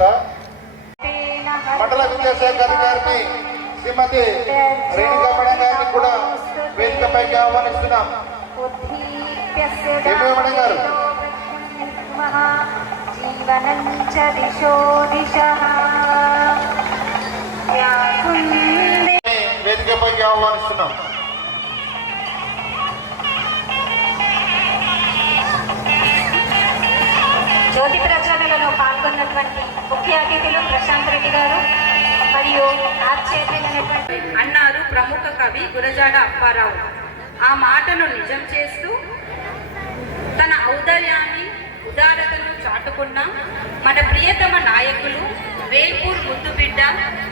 చేస్తున్నారట. మండల విద్యాశాఖ అధికారిని శ్రీమతి రేణుకా మేడం గారిని కూడా వేదికపైకి ఆహ్వానిస్తున్నాం. మేడం గారు వేదికపైకి ఆహ్వానిస్తున్నాం. జ్యోతి ప్రజ్వలనలో పాల్గొన్నటువంటి ముఖ్య అతిథులు ప్రశాంత్ రెడ్డి గారు మరియు ఆశ్చర్యమైనటువంటి అన్నారు ప్రముఖ కవి గురజాడ అప్పారావు. ఆ మాటను నిజం చేస్తూ తన ఔదార్యాన్ని ఉదారతను చాటుకున్న మన ప్రియతమ నాయకులు వేల్పూర్ ముద్దుబిడ్డ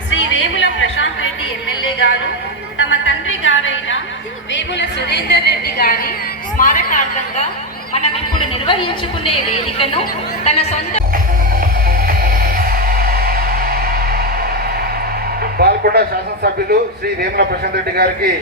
శ్రీ వేముల ప్రశాంత్ రెడ్డి ఎమ్మెల్యే గారు తమ తండ్రి గారైన వేముల సురేందర్ రెడ్డి గారి స్మారకార్థంగా మనం ఇప్పుడు నిర్వహించుకునే వేదికను తన సొంత పాల్గొండ శాసనసభ్యులు శ్రీ వేముల ప్రశాంత్ రెడ్డి గారికి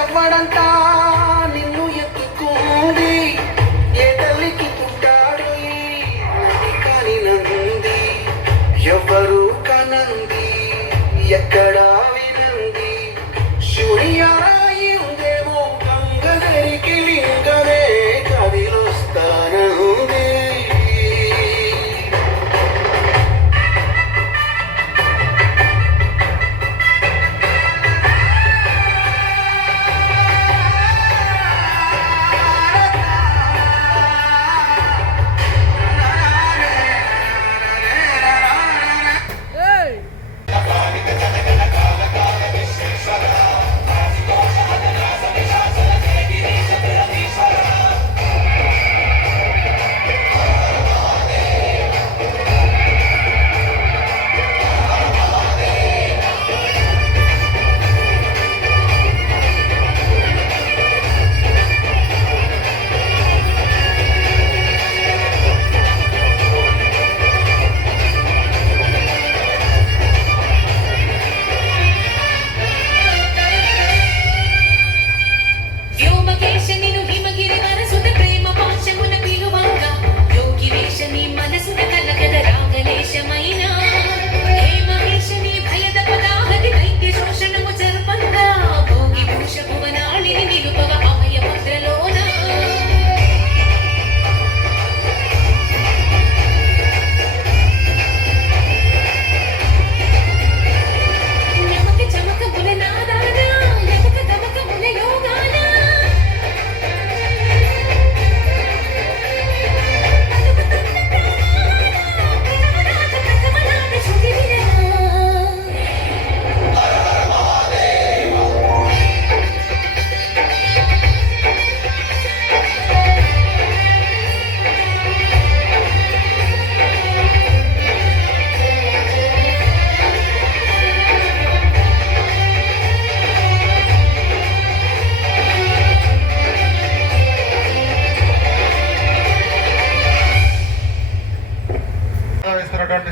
ఎవడంతా నిన్ను ఎత్తుకుంది ఏ తల్లికి పుట్టాడు కాని నంది ఎవరు కనంది ఎక్కడా వినంది శూన్యాయిందేమో గంగదరికి లింగమే కదిలొస్తానంది.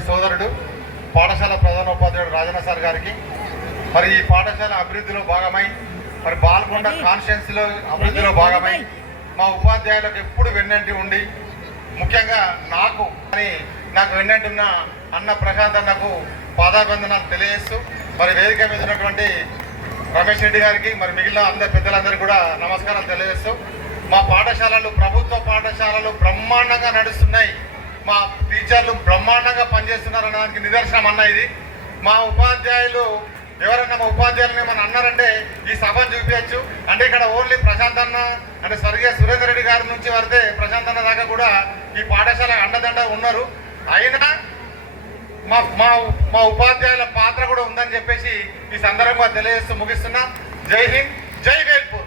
సోదరుడు పాఠశాల ప్రధానోపాధ్యాయుడు రాజన్న సార్ గారికి మరి ఈ పాఠశాల అభివృద్ధిలో భాగమై మరి బాల్కొండ కాన్స్టిట్యున్సీలో అభివృద్ధిలో భాగమై మా ఉపాధ్యాయులకు ఎప్పుడు వెన్నంటి ఉండి ముఖ్యంగా నాకు వెన్నంటి ఉన్న అన్న ప్రశాంత్ అన్నకు పాదాభివందనాలు తెలియజేస్తూ మరి వేదిక మీద ఉన్నటువంటి రమేష్ రెడ్డి గారికి మరి మిగిలిన అందరి పెద్దలందరికీ కూడా నమస్కారం తెలియజేస్తూ మా పాఠశాలలు ప్రభుత్వ పాఠశాలలు బ్రహ్మాండంగా నడుస్తున్నాయి. మా టీచర్లు బ్రహ్మాండంగా పనిచేస్తున్నారు అన్నదానికి నిదర్శనం అన్న ఇది. మా ఉపాధ్యాయులు ఎవరన్నా మా ఉపాధ్యాయులను ఏమన్నా అన్నారంటే ఈ సభను చూపించచ్చు. అంటే ఇక్కడ ఓన్లీ ప్రశాంత్ అన్న అంటే స్వర్గీయ సురేందర్ రెడ్డి గారి నుంచి వరితే ప్రశాంత్ అన్న దాకా కూడా ఈ పాఠశాల అండదండ ఉన్నారు. అయినా మా ఉపాధ్యాయుల పాత్ర కూడా ఉందని చెప్పేసి ఈ సందర్భంగా తెలియజేస్తూ ముగిస్తున్నా. జై హింద్, జై వేల్పూర్.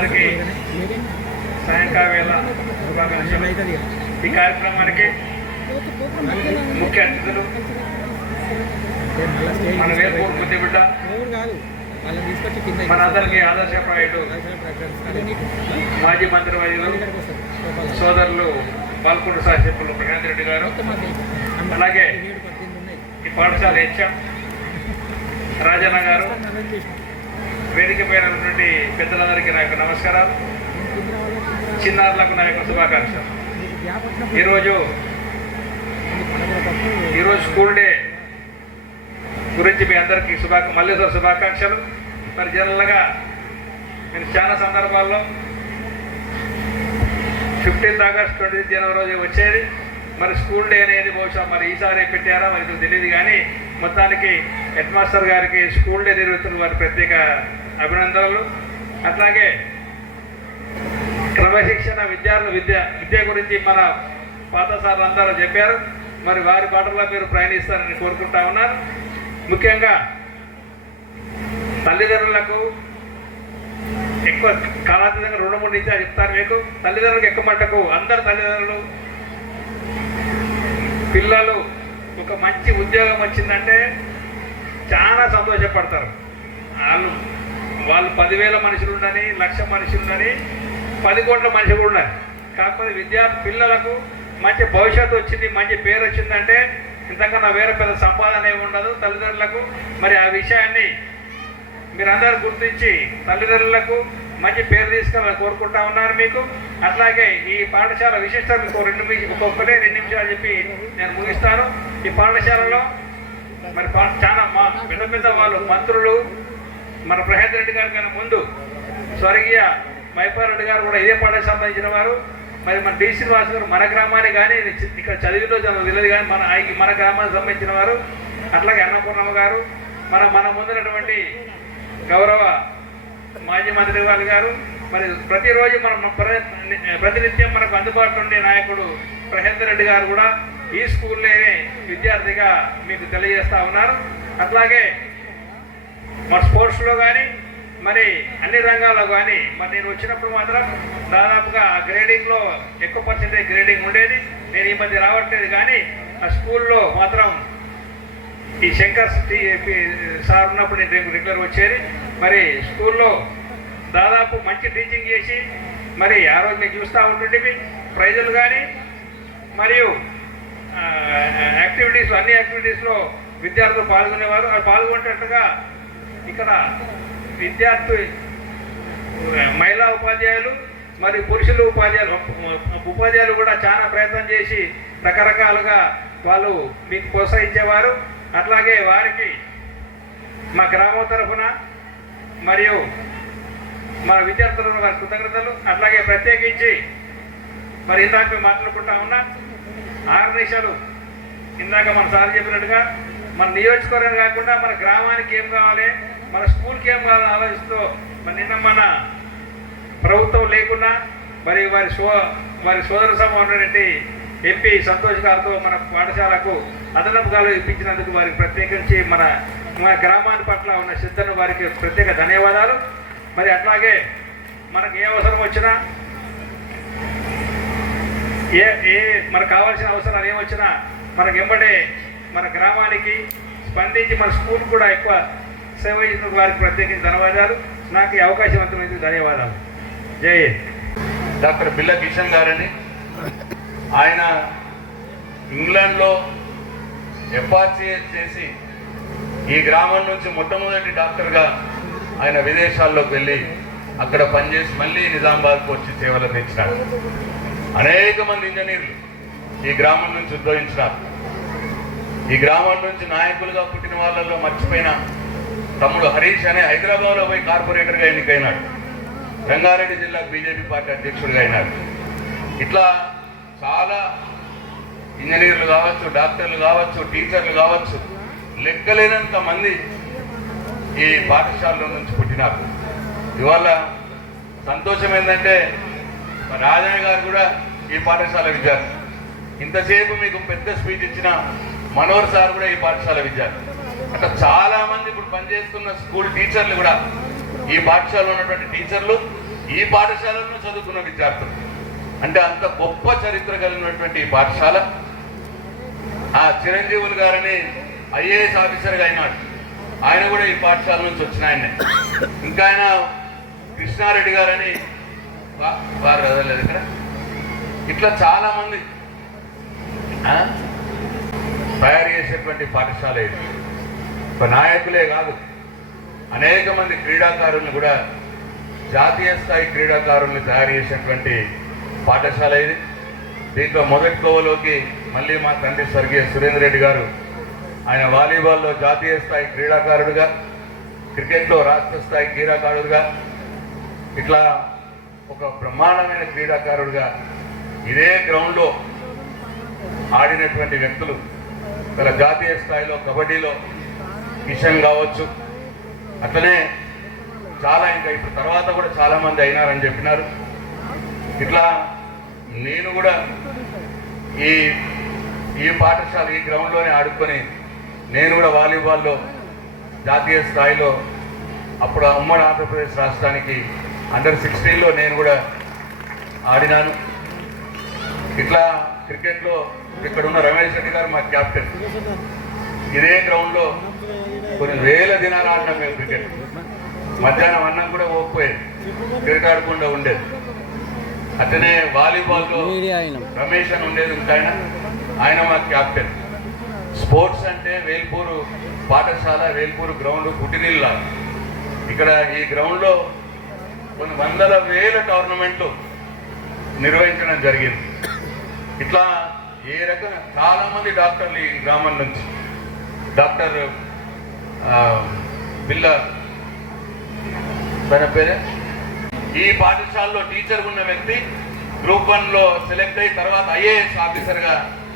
అందరికీ సాయంకాల వేళ శుభాకాంక్షలు. ఈ కార్యక్రమానికి ముఖ్య అతిథులు మన వేల్పూర్ ముద్దిబిడ్డ, మనందరికీ ఆదర్శప్రాయుడు మాజీ మంత్రివర్యులు సోదరులు పాల్కొండ శాసనసభ్యులు ప్రశాంత్ రెడ్డి గారు, అలాగే ఈ పాఠశాల హెచ్ఎం రాజన్న గారు, వేదిక పైన ఉన్నటువంటి పెద్దలందరికీ నా యొక్క నమస్కారాలు, చిన్నారులకు నా యొక్క శుభాకాంక్షలు. ఈరోజు స్కూల్ డే గురించి మీ అందరికీ మల్లేశ్వర శుభాకాంక్షలు. మరి జనరల్గా నేను చాలా సందర్భాల్లో 15th ఆగస్ట్ 20th జనవరి రోజు వచ్చేది. మరి స్కూల్ డే అనేది బహుశా మరి ఈసారి పెట్టారా మరి ఇది తెలియదు, కానీ మొత్తానికి హెడ్ మాస్టర్ గారికి స్కూల్ డే నిర్వహిస్తున్న వారి ప్రత్యేక అభినందనలు. అట్లాగే క్రమశిక్షణ విద్య గురించి మన పాత సార్లు అందరూ చెప్పారు. మరి వారి బాటలో మీరు ప్రయాణిస్తారని కోరుకుంటా ఉన్నారు. ముఖ్యంగా తల్లిదండ్రులకు ఎక్కువ కాలాతీతంగా 2-3 నిమిషాలు చెప్తాను మీకు. తల్లిదండ్రులకు ఎక్కువ మట్టకు అందరు తల్లిదండ్రులు పిల్లలు ఒక మంచి ఉద్యోగం వచ్చిందంటే చాలా సంతోషపడతారు. వాళ్ళు 10,000 మనుషులు ఉండని, 1,00,000 మనుషులు ఉండని, 10 కోట్ల మనుషులు ఉన్నారు. కాకపోతే పిల్లలకు మంచి భవిష్యత్తు వచ్చింది, మంచి పేరు వచ్చిందంటే ఇంతకన్నా వేరే పెద్ద సంపాదన ఏమి ఉండదు తల్లిదండ్రులకు. మరి ఆ విషయాన్ని మీరందరూ గుర్తించి తల్లిదండ్రులకు మంచి పేరు తీసుకెళ్ళాలని కోరుకుంటా ఉన్నాను మీకు. అట్లాగే ఈ పాఠశాల విశిష్టత మీకు 2 నిమిషాలు చెప్పి నేను ముగిస్తాను. ఈ పాఠశాలలో మరి చాలా మా పెద్ద వాళ్ళు మంత్రులు, మన ప్రశాంత్ రెడ్డి గారి కన్నా ముందు స్వర్గీయ మైపారెడ్డి గారు కూడా ఇదే పాఠశాల సంబంధించిన వారు. మరి మన డి శ్రీనివాస్ గారు మన గ్రామాన్ని కానీ ఇక్కడ చదివిలో తెలియదు కానీ మన గ్రామానికి సంబంధించిన వారు. అట్లాగే అన్నపూర్ణమ్మ గారు, మన ముందున్నటువంటి గౌరవ మాజీ మంత్రి వాళ్ళు గారు. మరి ప్రతిరోజు ప్రతినిత్యం మనకు అందుబాటులో ఉండే నాయకుడు ప్రశాంత్ రెడ్డి గారు కూడా ఈ స్కూల్లోనే విద్యార్థిగా మీకు తెలియజేస్తూ ఉన్నారు. అట్లాగే మన స్పోర్ట్స్లో కానీ మరి అన్ని రంగాల్లో కానీ మరి నేను వచ్చినప్పుడు మాత్రం దాదాపుగా ఆ గ్రేడింగ్లో ఎక్కువ పర్సెంటేజ్ గ్రేడింగ్ ఉండేది. నేను ఈ మధ్య రావట్లేదు, కానీ ఆ స్కూల్లో మాత్రం ఈ శంకర్ సార్ ఉన్నప్పుడు నేను రెగ్యులర్ వచ్చేది. మరి స్కూల్లో దాదాపు మంచి టీచింగ్ చేసి మరి ఆ రోజు నేను చూస్తూ ఉంటుండేవి. ప్రైజులు కానీ మరియు యాక్టివిటీస్, అన్ని యాక్టివిటీస్లో విద్యార్థులు పాల్గొనేవారు. పాల్గొనేటట్టుగా ఇక్కడ మహిళా ఉపాధ్యాయులు మరియు పురుషులు ఉపాధ్యాయులు కూడా చాలా ప్రయత్నం చేసి రకరకాలుగా వాళ్ళు మీకు ప్రోత్సహించేవారు. అట్లాగే వారికి మా గ్రామం తరఫున మరియు మన విద్యార్థుల వారి కృతజ్ఞతలు. అట్లాగే ప్రత్యేకించి మరి ఇందాక మేము మాట్లాడుకుంటా ఉన్నా 6 నిమిషాలు ఇందాక మన సార్ చెప్పినట్టుగా మన నియోజకవర్గం కాకుండా మన గ్రామానికి ఏం కావాలి, మన స్కూల్కి ఏం కావాలని ఆలోచిస్తూ మరి నిన్న మన ప్రభుత్వం లేకున్నా మరి వారి సోదర సమానటువంటి ఎంపీ సంతోష్ గారితో మన పాఠశాలకు అదనపు గాలు ఇప్పించినందుకు వారికి ప్రత్యేకించి మన గ్రామాన్ని పట్ల ఉన్న శ్రద్ధను వారికి ప్రత్యేక ధన్యవాదాలు. మరి అట్లాగే మనకు ఏ అవసరం వచ్చినా మనకు కావాల్సిన అవసరాలు ఏమొచ్చినా మనకు ఎంబడే మన గ్రామానికి స్పందించి మన స్కూల్ కూడా ఎక్కువ సేవ చేసిన వారికి ప్రత్యేకించి ధన్యవాదాలు. నాకు ఈ అవకాశం అంతమైంది, ధన్యవాదాలు. జై హింద్. డాక్టర్ బిల్ల కిషన్ గారని ఆయన ఇంగ్లాండ్లో FRCS చేసి ఈ గ్రామం నుంచి మొట్టమొదటి డాక్టర్గా ఆయన విదేశాల్లోకి వెళ్ళి అక్కడ పనిచేసి మళ్ళీ నిజామాబాద్కు వచ్చి సేవలు అందించినారు. అనేక మంది ఇంజనీర్లు ఈ గ్రామం నుంచి ఉద్భవించినారు. ఈ గ్రామం నుంచి నాయకులుగా పుట్టిన వాళ్ళలో మర్చిపోయిన తమ్ముడు హరీష్ అనే హైదరాబాద్లో పోయి కార్పొరేటర్గా ఎన్నికైనాడు. రంగారెడ్డి జిల్లా బీజేపీ పార్టీ అధ్యక్షుడిగా అయినాడు. ఇట్లా చాలా ఇంజనీర్లు కావచ్చు, డాక్టర్లు కావచ్చు, టీచర్లు కావచ్చు, లెక్కలేనంత మంది ఈ పాఠశాలలో నుంచి పుట్టినారు. ఇవాళ సంతోషం ఏంటంటే రాజయ్య గారు కూడా ఈ పాఠశాల విద్యార్థి. ఇంతసేపు మీకు పెద్ద స్పీచ్ ఇచ్చిన మనోహర్ సార్ కూడా ఈ పాఠశాల విద్యార్థి. అట్లా చాలా మంది ఇప్పుడు పనిచేస్తున్న స్కూల్ టీచర్లు కూడా ఈ పాఠశాలలో ఉన్నటువంటి టీచర్లు ఈ పాఠశాలలో చదువుకున్న విద్యార్థులు. అంటే అంత గొప్ప చరిత్ర కలిగినటువంటి ఈ పాఠశాల. ఆ చిరంజీవులు గారని ఐఏఎస్ ఆఫీసర్గా అయినాడు, ఆయన కూడా ఈ పాఠశాల నుంచి వచ్చిన ఆయనే. ఇంకా ఆయన కృష్ణారెడ్డి గారని వారు కదలేదు ఇక్కడ. ఇట్లా చాలామంది తయారు చేసేటువంటి పాఠశాల ఇది. ఒక నాయకులే కాదు, అనేక మంది క్రీడాకారులను కూడా, జాతీయ స్థాయి క్రీడాకారుల్ని తయారు చేసేటువంటి పాఠశాల ఇది. దీంట్లో మొదటి కోవలోకి మళ్ళీ మా తండ్రి స్వర్గీయ సురేందర్ రెడ్డి గారు, ఆయన వాలీబాల్లో జాతీయ స్థాయి క్రీడాకారుడుగా, క్రికెట్లో రాష్ట్ర స్థాయి క్రీడాకారుడుగా, ఇట్లా ఒక బ్రహ్మాండమైన క్రీడాకారుడుగా ఇదే గ్రౌండ్లో ఆడినటువంటి వ్యక్తులు. ఇలా జాతీయ స్థాయిలో కబడ్డీలో కిషన్ కావచ్చు, అట్లనే చాలా ఇంకా ఇప్పుడు తర్వాత కూడా చాలామంది అయినారని చెప్పినారు. ఇట్లా నేను కూడా ఈ పాఠశాల ఈ గ్రౌండ్లోనే ఆడుకొని నేను కూడా వాలీబాల్లో జాతీయ స్థాయిలో అప్పుడు ఉమ్మడి ఆంధ్రప్రదేశ్ రాష్ట్రానికి అండర్-16లో నేను కూడా ఆడినాను. ఇట్లా క్రికెట్లో ఇక్కడ ఉన్న రమేష్ రెడ్డి గారు మా క్యాప్టెన్. ఇదే గ్రౌండ్లో కొన్ని వేల దినాలు ఆడినాం మేము క్రికెట్. మధ్యాహ్నం అన్నం కూడా పోకపోయేది, క్రికెట్ ఆడకుండా ఉండేది. అట్లనే వాలీబాల్లో రమేష్ అని ఉండేది, ఇంకా ఆయన మా క్యాప్టెన్. స్పోర్ట్స్ అంటే వేల్పూరు పాఠశాల, వేల్పూరు గ్రౌండ్ పుట్టినీళ్ళ. ఇక్కడ ఈ గ్రౌండ్లో కొన్ని వందల వేల టోర్నమెంట్లు నిర్వహించడం జరిగింది. ఇట్లా ఏ రకంగా చాలామంది డాక్టర్లు ఈ గ్రామం నుంచి, డాక్టర్ బిల్ల తన పేరే, ఈ పాఠశాలలో టీచర్ ఉన్న వ్యక్తి గ్రూప్ 1లో సెలెక్ట్ అయ్యి తర్వాత ఐఏఎస్ ఆఫీసర్గా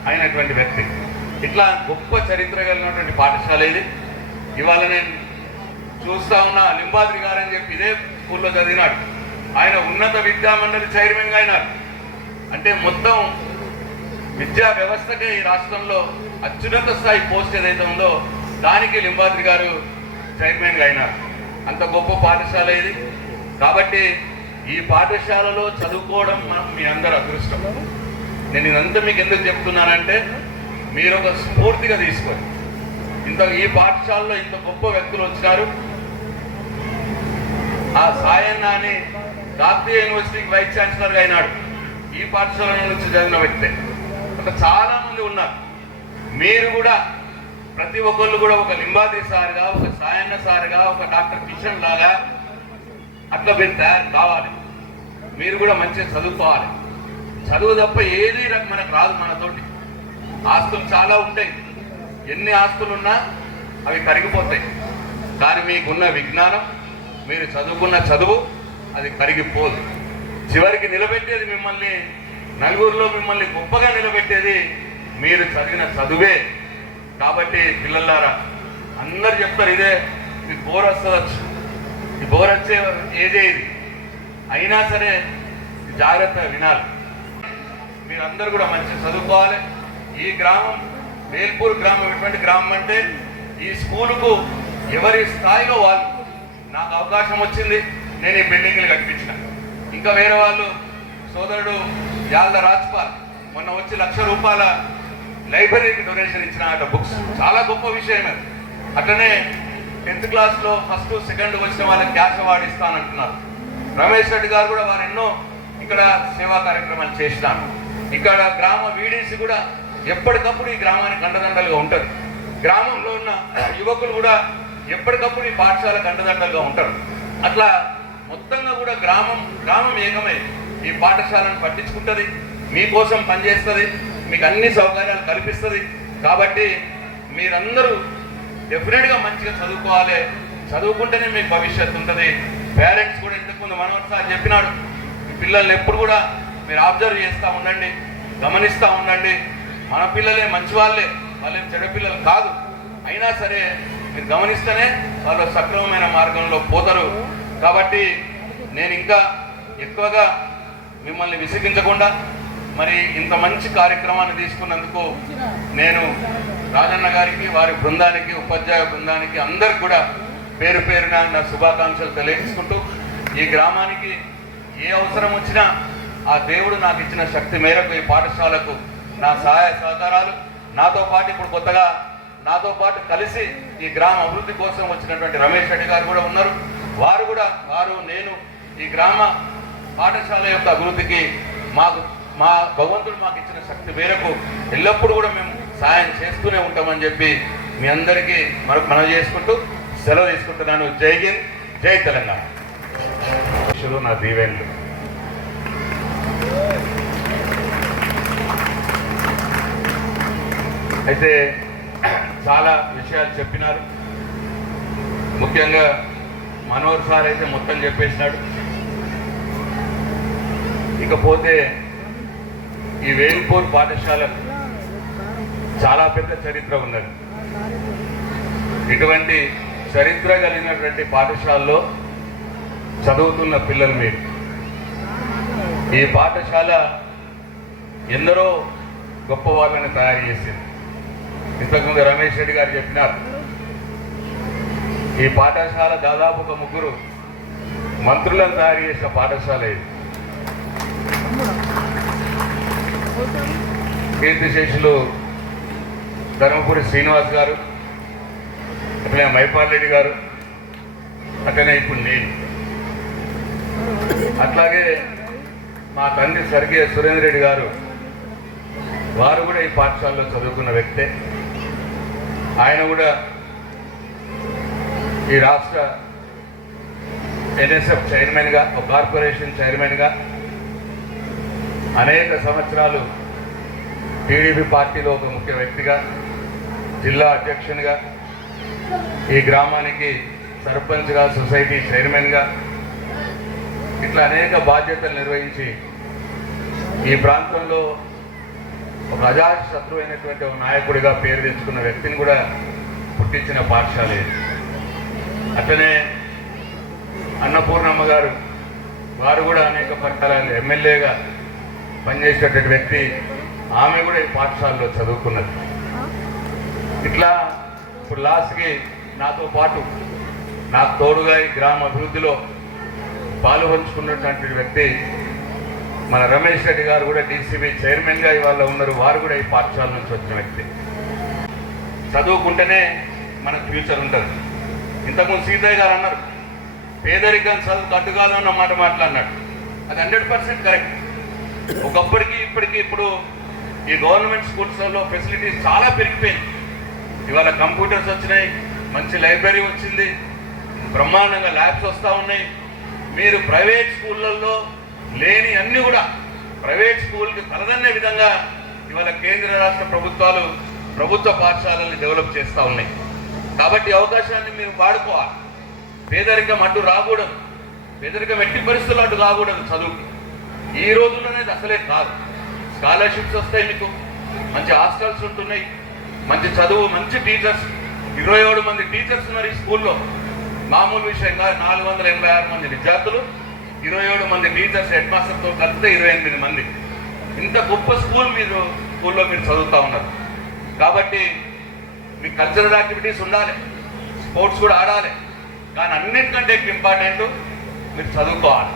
అయినటువంటి వ్యక్తి. ఇట్లా గొప్ప చరిత్ర కలిగినటువంటి పాఠశాల ఇది. ఇవాళ నేను చూస్తా ఉన్నా, లింబాద్రి గారు అని చెప్పి ఇదే స్కూల్లో చదివినాడు, ఆయన ఉన్నత విద్యామండలి చైర్మన్గా అయినారు. అంటే మొత్తం విద్యా వ్యవస్థకే ఈ రాష్ట్రంలో అత్యున్నత స్థాయి పోస్ట్ ఏదైతే ఉందో దానికి లింబాద్రి గారు చైర్మన్గా అయినారు. అంత గొప్ప పాఠశాల ఇది. కాబట్టి ఈ పాఠశాలలో చదువుకోవడం మీ అందరూ అదృష్టం. నేను ఇదంతా మీకు ఎందుకు చెప్తున్నానంటే మీరు ఒక స్ఫూర్తిగా తీసుకోండి. ఈ పాఠశాలలో ఇంత గొప్ప వ్యక్తులు వచ్చినారు. ఆ సాయన్న అని జాతీయ యూనివర్సిటీకి వైస్ ఛాన్సలర్గా అయినాడు, ఈ పాఠశాల నుంచి చదివిన వ్యక్తే. అట్లా చాలా మంది ఉన్నారు. మీరు కూడా ప్రతి ఒక్కళ్ళు కూడా ఒక లింబాద్రి సార్గా, ఒక సాయన్న సార్గా, ఒక డాక్టర్ కిషన్ లాగా అట్లా మీరు తయారు కావాలి. మీరు కూడా మంచిగా చదువుకోవాలి. చదువు తప్ప ఏది మనకు రాదు. మనతోటి ఆస్తులు చాలా ఉంటాయి, ఎన్ని ఆస్తులు ఉన్నా అవి కరిగిపోతాయి. కానీ మీకున్న విజ్ఞానం, మీరు చదువుకున్న చదువు అది కరిగిపోదు. చివరికి నిలబెట్టేది మిమ్మల్ని, నలుగురిలో మిమ్మల్ని గొప్పగా నిలబెట్టేది మీరు చదివిన చదువే. కాబట్టి పిల్లలారా, అందరు చెప్తారు ఇదే మీకు బోర్ వస్తుంది, ఈ బోర్ వచ్చే ఏదే ఇది, అయినా సరే జాగ్రత్తగా వినాలి. మీరందరూ కూడా మంచిగా చదువుకోవాలి. ఈ గ్రామం వేల్పూర్ గ్రామం ఎటువంటి గ్రామం అంటే ఈ స్కూలుకు ఎవరి స్థాయిలో వాళ్ళు, నాకు అవకాశం వచ్చింది, నేను ఈ బిల్డింగ్లు కట్టించిన. ఇంకా వేరే వాళ్ళు, సోదరుడు యాల్ద రాజ్పాల్ మొన్న వచ్చి ₹1,00,000 లైబ్రరీకి డొనేషన్ ఇచ్చిన బుక్స్. చాలా గొప్ప విషయం అది. అట్లనే 10th క్లాస్లో ఫస్ట్ సెకండ్ వచ్చిన వాళ్ళకి క్యాష్ అవార్డు ఇస్తానంటున్నారు. రమేష్ రెడ్డి గారు కూడా వారు ఎన్నో ఇక్కడ సేవా కార్యక్రమాలు చేసినారు. ఇక్కడ గ్రామ వీడీసీ కూడా ఎప్పటికప్పుడు ఈ గ్రామానికి అండదండలుగా ఉంటారు. గ్రామంలో ఉన్న యువకులు కూడా ఎప్పటికప్పుడు ఈ పాఠశాలకు అండదండలుగా ఉంటారు. అట్లా మొత్తంగా కూడా గ్రామం ఏకమై ఈ పాఠశాలను పట్టించుకుంటుంది, మీకోసం పనిచేస్తుంది, మీకు అన్ని సౌకర్యాలు కల్పిస్తుంది. కాబట్టి మీరందరూ డెఫినెట్గా మంచిగా చదువుకోవాలి. చదువుకుంటేనే మీకు భవిష్యత్తు ఉంటుంది. పేరెంట్స్ కూడా ఇంతకుముందు మనోహర్ సార్ చెప్పినాడు, మీ పిల్లల్ని ఎప్పుడు కూడా మీరు అబ్జర్వ్ చేస్తూ ఉండండి, గమనిస్తూ ఉండండి. మన పిల్లలే మంచి వాళ్ళే, వాళ్ళేం చెడ్డ పిల్లలు కాదు. అయినా సరే మీరు గమనిస్తేనే వాళ్ళు సక్రమమైన మార్గంలో పోతారు. కాబట్టి నేను ఇంకా ఎక్కువగా మిమ్మల్ని విసిగించకుండా మరి ఇంత మంచి కార్యక్రమాన్ని తీసుకున్నందుకు నేను రాజన్న గారికి, వారి బృందానికి, ఉపాధ్యాయ బృందానికి అందరికి కూడా పేరు పేరున నా శుభాకాంక్షలు తెలియజేసుకుంటూ, ఈ గ్రామానికి ఏ అవసరం వచ్చినా ఆ దేవుడు నాకు ఇచ్చిన శక్తి మేరకు ఈ పాఠశాలకు నా సహాయ సహకారాలు, నాతో పాటు ఇప్పుడు కొత్తగా నాతో పాటు కలిసి ఈ గ్రామ అభివృద్ధి కోసం వచ్చినటువంటి రమేష్ రెడ్డి గారు కూడా ఉన్నారు. వారు నేను ఈ గ్రామ పాఠశాల యొక్క అభివృద్ధికి మా భగవంతుడు మాకు ఇచ్చిన శక్తి మేరకు ఎల్లప్పుడూ కూడా మేము సహాయం చేస్తూనే ఉంటామని చెప్పి మీ అందరికీ మనవి చేసుకుంటూ సెలవు తీసుకుంటున్నాను. జై హింద్, జై తెలంగాణ. నా దీవెన్లు. అయితే చాలా విషయాలు చెప్పినారు. ముఖ్యంగా మనోహర్ సార్ అయితే మొత్తం చెప్పేసినాడు. ఇకపోతే ఈ వేల్పూర్ పాఠశాలకు చాలా పెద్ద చరిత్ర ఉన్నది. ఇటువంటి చరిత్ర కలిగినటువంటి పాఠశాలలో చదువుతున్న పిల్లలు మీరు. ఈ పాఠశాల ఎందరో గొప్ప వాళ్ళని తయారు చేసింది. ఇంతకుముందు రమేష్ రెడ్డి గారు చెప్పినారు, ఈ పాఠశాల దాదాపు ఒక 3 మంత్రులను తయారు చేసిన పాఠశాల ఇది. కీర్తిశేషులు ధర్మపురి శ్రీనివాస్ గారు, అట్లనే మైపాల్ రెడ్డి గారు, అట్లనే ఇప్పుడు నేను, అట్లాగే మా తండ్రి స్వర్గీయ సురేంద్ర రెడ్డి గారు, వారు కూడా ఈ పాఠశాలలో చదువుకున్న వ్యక్తే. ఆయన కూడా ఈ రాష్ట్ర ఎన్ఎస్ఎఫ్ చైర్మన్గా, ఒక కార్పొరేషన్ చైర్మన్గా అనేక సంవత్సరాలు, టీడీపీ పార్టీలో ఒక ముఖ్య వ్యక్తిగా, జిల్లా అధ్యక్షునిగా, ఈ గ్రామానికి సర్పంచ్గా, సొసైటీ చైర్మన్గా, ఇట్లా అనేక బాధ్యతలు నిర్వహించి ఈ ప్రాంతంలో ఒక అజాత శత్రువైనటువంటి ఒక నాయకుడిగా పేరు తెచ్చుకున్న వ్యక్తిని కూడా పుట్టించిన పాఠశాల ఇది. అట్లనే అన్నపూర్ణమ్మ గారు, వారు కూడా అనేక పట్టాల ఎమ్మెల్యేగా పనిచేసేటటువంటి వ్యక్తి. ఆమె కూడా ఈ పాఠశాలలో చదువుకున్నది. ఇట్లా ఇప్పుడు లాస్ట్కి నాతో పాటు నాకు తోడుగా ఈ గ్రామ అభివృద్ధిలో పాల్పంచుకున్నటువంటి వ్యక్తి మన రమేష్ రెడ్డి గారు కూడా డీసీబీ చైర్మన్గా ఇవాళ ఉన్నారు. వారు కూడా ఈ పాఠశాల నుంచి వచ్చిన వ్యక్తి. చదువుకుంటేనే మనకు ఫ్యూచర్ ఉంటుంది. ఇంతకుముందు సీతయ్య గారు అన్నారు, పేదరికం చదువు కట్టుకాదు అన్న మాట మాట్లాడినాడు. అది 100% కరెక్ట్. ఒకప్పటికి ఇప్పటికి ఇప్పుడు ఈ గవర్నమెంట్ స్కూల్స్లో ఫెసిలిటీస్ చాలా పెరిగిపోయింది. ఇవాళ కంప్యూటర్స్ వచ్చినాయి, మంచి లైబ్రరీ వచ్చింది, బ్రహ్మాండంగా ల్యాబ్స్ వస్తూ ఉన్నాయి. మీరు ప్రైవేట్ స్కూళ్ళల్లో లేని అన్ని కూడా ప్రైవేట్ స్కూల్కి తలదన్నే విధంగా ఇవాళ కేంద్ర రాష్ట్ర ప్రభుత్వాలు ప్రభుత్వ పాఠశాలల్ని డెవలప్ చేస్తూ ఉన్నాయి. కాబట్టి అవకాశాన్ని మీరు వాడుకోవాలి. పేదరికం అడ్డు రాకూడదు, పేదరికం ఎట్టి పరిస్థితులు అడ్డు రాకూడదు. చదువుకి ఈ రోజుల్లోనేది అసలే కాదు. స్కాలర్షిప్స్ వస్తాయి, మీకు మంచి హాస్టల్స్ ఉంటున్నాయి, మంచి చదువు, మంచి టీచర్స్. 27 మంది టీచర్స్ ఉన్నారు ఈ స్కూల్లో. మామూలు విషయంగా 486 మంది విద్యార్థులు, 27 మంది టీచర్స్, హెడ్ మాస్టర్తో కలిపితే 28 మంది. ఇంత గొప్ప స్కూల్లో మీరు చదువుతూ ఉన్నారు. కాబట్టి మీకు కల్చరల్ యాక్టివిటీస్ ఉండాలి, స్పోర్ట్స్ కూడా ఆడాలి. కానీ అన్నిటికంటే ఎక్కువ ఇంపార్టెంట్ మీరు చదువుకోవాలి.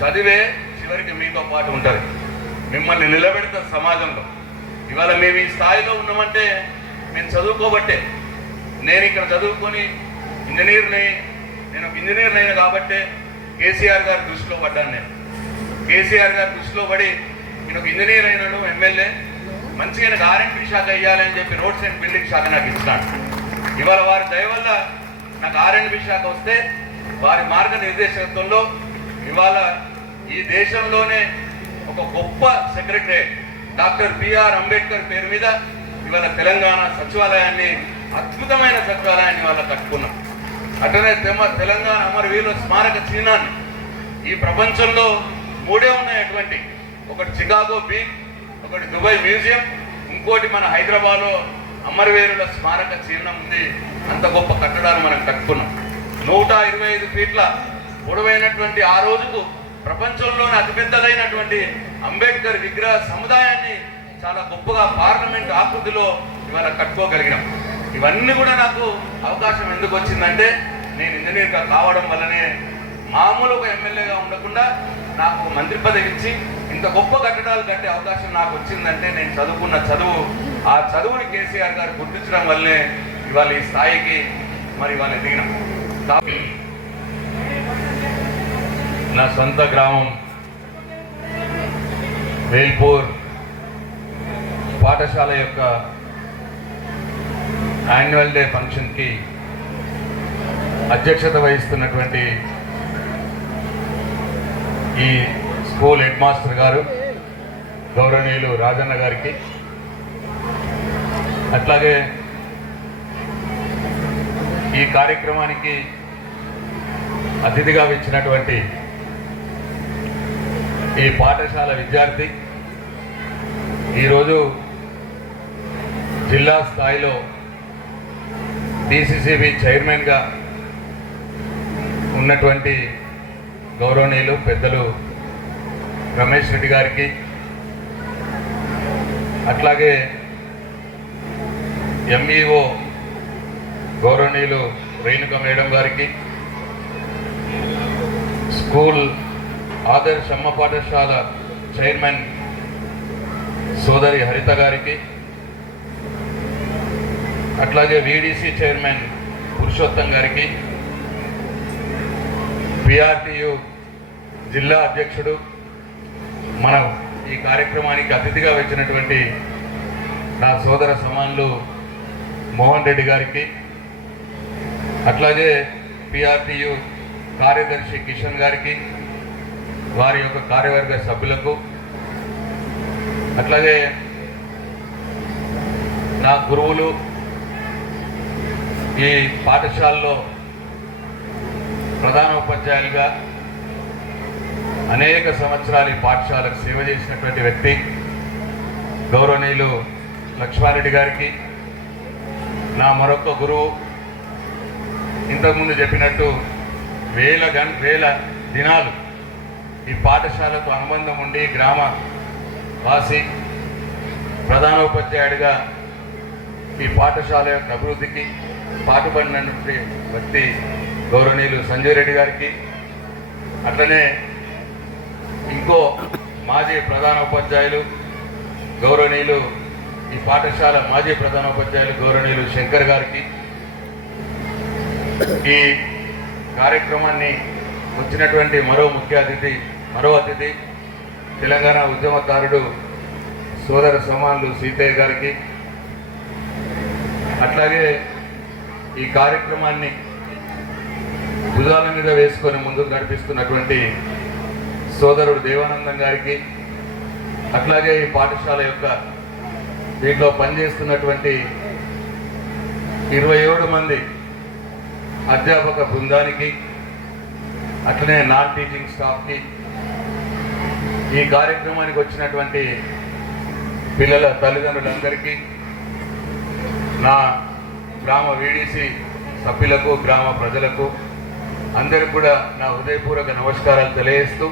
చదివే చివరికి మీతో పాటు ఉంటుంది, మిమ్మల్ని నిలబెడతారు సమాజంలో. ఇవాళ మేము ఈ స్థాయిలో ఉన్నామంటే మేము చదువుకోబట్టే. నేను ఇక్కడ చదువుకొని నేను ఒక ఇంజనీర్ అయినా కాబట్టే కేసీఆర్ గారి దృష్టిలో పడ్డాను. నేను కేసీఆర్ గారి దృష్టిలో పడి నేను ఒక ఇంజనీర్ అయినాడు, ఎమ్మెల్యే, మంచిగా నాకు R&D శాఖ ఇవ్వాలని చెప్పి రోడ్స్ అండ్ బిల్డింగ్ శాఖ నాకు ఇచ్చినాడు. ఇవాళ వారి దయ వల్ల నాకు R&B శాఖ వస్తే వారి మార్గనిర్దేశకత్వంలో ఇవాళ ఈ దేశంలోనే ఒక గొప్ప సెక్రటరేట్ డాక్టర్ బిఆర్ అంబేద్కర్ పేరు మీద ఇవాళ తెలంగాణ సచివాలయాన్ని, అద్భుతమైన సచివాలయాన్ని వాళ్ళ కట్టుకున్నాం. అట్లనే తెలంగాణ అమరవీరుల స్మారక చిహ్నాన్ని ఈ ప్రపంచంలో 3 ఉన్నాయి అటువంటి. ఒకటి చికాగో బీచ్, ఒకటి దుబాయ్ మ్యూజియం, ఇంకోటి మన హైదరాబాద్లో అమరవీరుల స్మారక చిహ్నం ఉంది. అంత గొప్ప కట్టడాలు మనం కట్టుకున్నాం. 125 ఫీట్ల పొడవైనటువంటి ఆ రోజుకు ప్రపంచంలోనే అతిపెద్దదైనటువంటి అంబేద్కర్ విగ్రహ సముదాయాన్ని చాలా గొప్పగా పార్లమెంట్ ఆకృతిలో ఇవాళ కట్టుకోగలిగినాం. ఇవన్నీ కూడా నాకు అవకాశం ఎందుకు వచ్చిందంటే నేను ఇంజనీర్గా కావడం వల్లనే. మామూలు ఒక ఎమ్మెల్యేగా ఉండకుండా నాకు మంత్రి పదవి ఇచ్చి ఇంత గొప్ప కట్టడాలు కట్టే అవకాశం నాకు వచ్చిందంటే నేను చదువుకున్న చదువు, ఆ చదువుని కేసీఆర్ గారు గుర్తించడం వల్లే ఇవాళ ఈ స్థాయికి మరి ఇవాళ ఎదిగిన. నా సొంత గ్రామం వేల్పూర్ పాఠశాల యొక్క యాన్యువల్ డే ఫంక్షన్కి అధ్యక్షత వహిస్తున్నటువంటి ఈ స్కూల్ హెడ్ మాస్టర్ గారు గౌరవనీయులు రాజన్న గారికి, అట్లాగే ఈ కార్యక్రమానికి అతిథిగా వచ్చినటువంటి ఈ పాఠశాల విద్యార్థి, ఈరోజు జిల్లా స్థాయిలో డిసిసిబి చైర్మన్గా ఉన్నటువంటి గౌరవనీయులు పెద్దలు రమేష్ రెడ్డి గారికి, అట్లాగే ఎంఈఓ గౌరవనీయులు రేణుక మేడం గారికి, స్కూల్ ఆదర్శమ్మ పాఠశాల చైర్మన్ సోదరి హరిత గారికి, అట్లాగే వీడీసీ చైర్మన్ పురుషోత్తం గారికి, పిఆర్టీయు జిల్లా అధ్యక్షుడు మన ఈ కార్యక్రమానికి అతిథిగా వచ్చినటువంటి నా సోదర సమానులు మోహన్ రెడ్డి గారికి, అట్లాగే పిఆర్టీయు కార్యదర్శి కిషన్ గారికి, వారి యొక్క కార్యవర్గ సభ్యులకు, అట్లాగే నా గురువులు, ఈ పాఠశాలలో ప్రధాన ఉపాధ్యాయులుగా అనేక సంవత్సరాలు ఈ పాఠశాలకు సేవ చేసినటువంటి వ్యక్తి గౌరవనీయులు లక్ష్మారెడ్డి గారికి, నా మరొక గురువు ఇంతకుముందు చెప్పినట్టు వేల దినాలు ఈ పాఠశాలతో అనుబంధం ఉండి గ్రామ వాసి ప్రధానోపాధ్యాయుడిగా ఈ పాఠశాల యొక్క అభివృద్ధికి పాటుపడినటువంటి వ్యక్తి గౌరవనీయులు సంజయ్ రెడ్డి గారికి, అట్లనే ఇంకో మాజీ ప్రధానోపాధ్యాయులు గౌరవనీయులు ఈ పాఠశాల మాజీ ప్రధానోపాధ్యాయులు గౌరవనీయులు శంకర్ గారికి, ఈ కార్యక్రమాన్ని వచ్చినటువంటి మరో అతిథి తెలంగాణ ఉద్యమకారుడు సోదర సమానులు సీతయ్య గారికి, అట్లాగే ఈ కార్యక్రమాన్ని భుజాల మీద వేసుకొని ముందుకు నడిపిస్తున్నటువంటి సోదరుడు దేవానందం గారికి, అట్లాగే ఈ పాఠశాల యొక్క దీంట్లో పనిచేస్తున్నటువంటి 27 మంది అధ్యాపక బృందానికి, అట్లనే నాన్ టీచింగ్ స్టాఫ్కి, ఈ కార్యక్రమానికి వచ్చినటువంటి పిల్లల తల్లిదండ్రులందరికీ, నా గ్రామ వీడీసీ సభ్యులకు, గ్రామ ప్రజలకు అందరికీ కూడా నా హృదయపూర్వక నమస్కారాలు తెలియజేస్తూ